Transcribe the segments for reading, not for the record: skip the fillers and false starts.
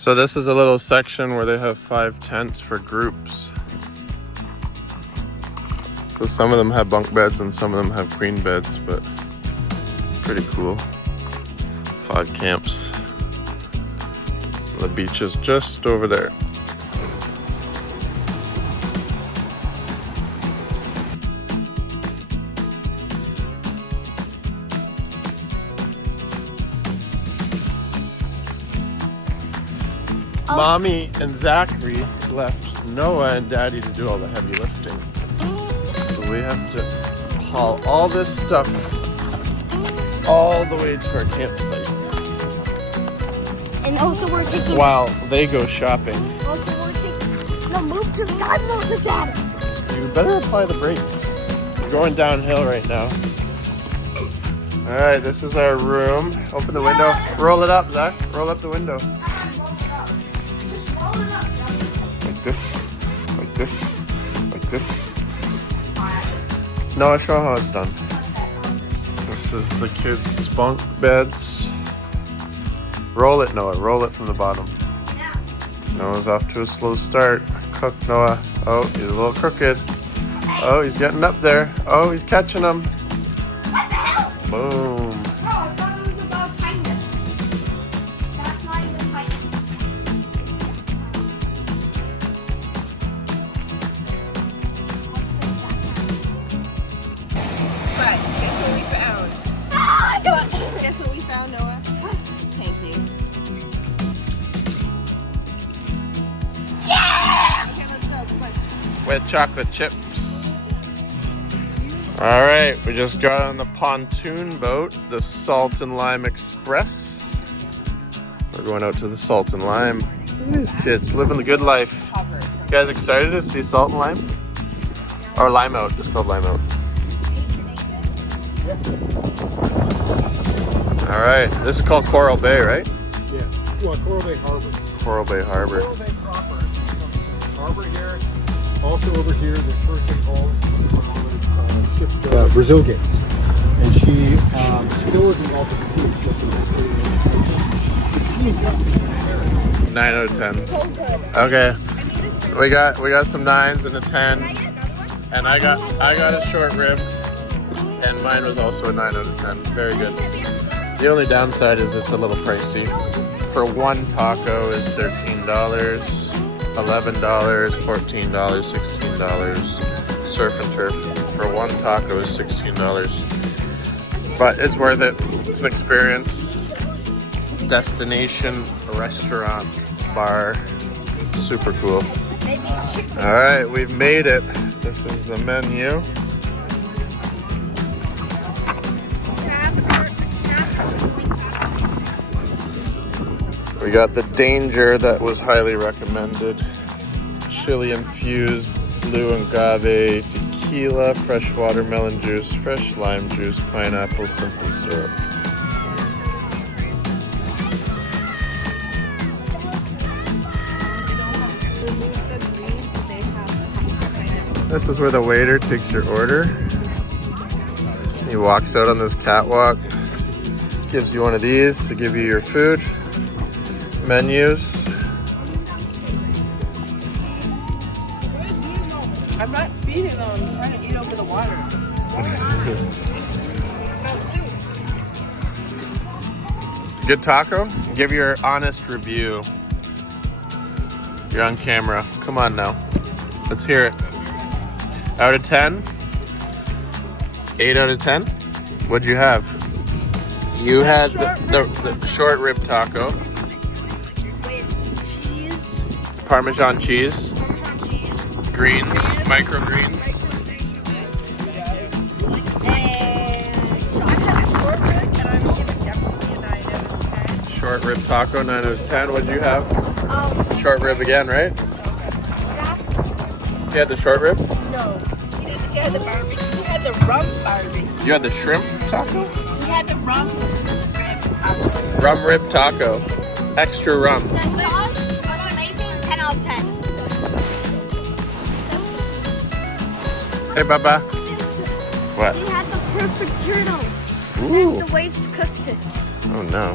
So this is a little section where they have 5 tents for groups. So some of them have bunk beds and some of them have queen beds, but pretty cool. 5 camps. The beach is just over there. Mommy and Zachary left Noah and Daddy to do all the heavy lifting. So we have to haul all this stuff all the way to our campsite. And also we're taking... While they go shopping. Also we're taking... No, move to the side, move to Dad. You better apply the brakes. We're going downhill right now. Alright, this is our room. Open the window. Roll it up, Zach. Roll up the window. Like this. Like this. Like this. No, show how it's done. This is the kids' bunk beds. Roll it, Noah. Roll it from the bottom. Noah's off to a slow start. Cook, Noah. Oh, he's a little crooked. Oh, he's getting up there. Oh, he's catching him. What the hell? Boom. Bro, I thought it was about tightness. That's not even tight. But guess what we found? Ah, I don't... Guess what we found, Noah? Pancakes. Yeah! Okay, let's go. Come on. With chocolate chips. All right, we just got on the pontoon boat, the Salt and Lime Express. We're going out to the Salt and Lime. Look at these kids living the good life. You guys excited to see Salt and Lime? Or Lime Out, it's called Lime Out. All right, this is called Coral Bay, right? Yeah, well, Coral Bay Harbor. Coral Bay Harbor. Coral Bay proper. Harbor here. Also over here, there's Hurricane Hall. Ships the Brazil gates. And she still is involved with the team. Just 9 out of 10. So good. Okay, we got some 9s and a 10, and I got a short rib, and mine was also a 9 out of 10. Very good. The only downside is it's a little pricey. For one taco is $13, $11, $14, $16. Surf and turf for one taco is $16. But it's worth it. It's an experience. Destination, restaurant, bar. Super cool. All right, we've made it. This is the menu. We got the Danger that was highly recommended. Chili infused blue agave, tequila, fresh watermelon juice, fresh lime juice, pineapple, simple syrup. This is where the waiter takes your order. He walks out on this catwalk, gives you one of these to give you your food. Menus. I'm not feeding them. I'm trying to eat over the water. Good taco? Give your honest review. You're on camera. Come on now. Let's hear it. Out of 10? 8 out of 10? What'd you have? You had the short rib taco. With cheese. Parmesan cheese. Greens. Microgreens. So I had a short rib, and I'm giving definitely a 9 out of 10. Short rib taco, 9 out of 10. What'd you have? Short rib again, right? You had the short rib? No, he didn't. He had the barbecue. He had the rum barbecue. You had the shrimp taco? He had the rum rib taco. Rum rib taco. Extra rum. The sauce was amazing, 10 out of 10. Hey, Baba. What? We had the perfect turtle. Ooh. And the waves cooked it. Oh, no.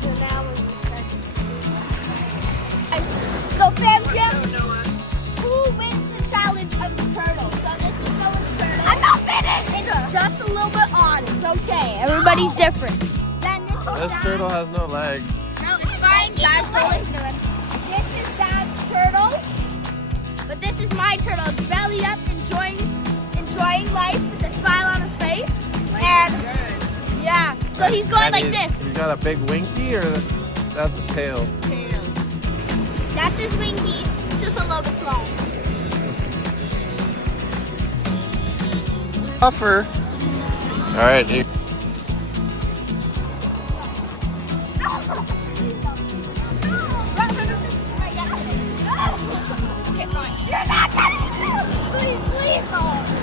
So now we're body's different. Then This turtle has no legs. No, it's fine. Guys, don't listen to him. This is Dad's turtle, but this is my turtle. It's belly up, enjoying life with a smile on his face. And yeah, so he's going And like he's this. got a big winky, or that's a tail? That's his winky. It's just a little bit small. Puffer. All right. Here. You're not getting it! Please, please, no.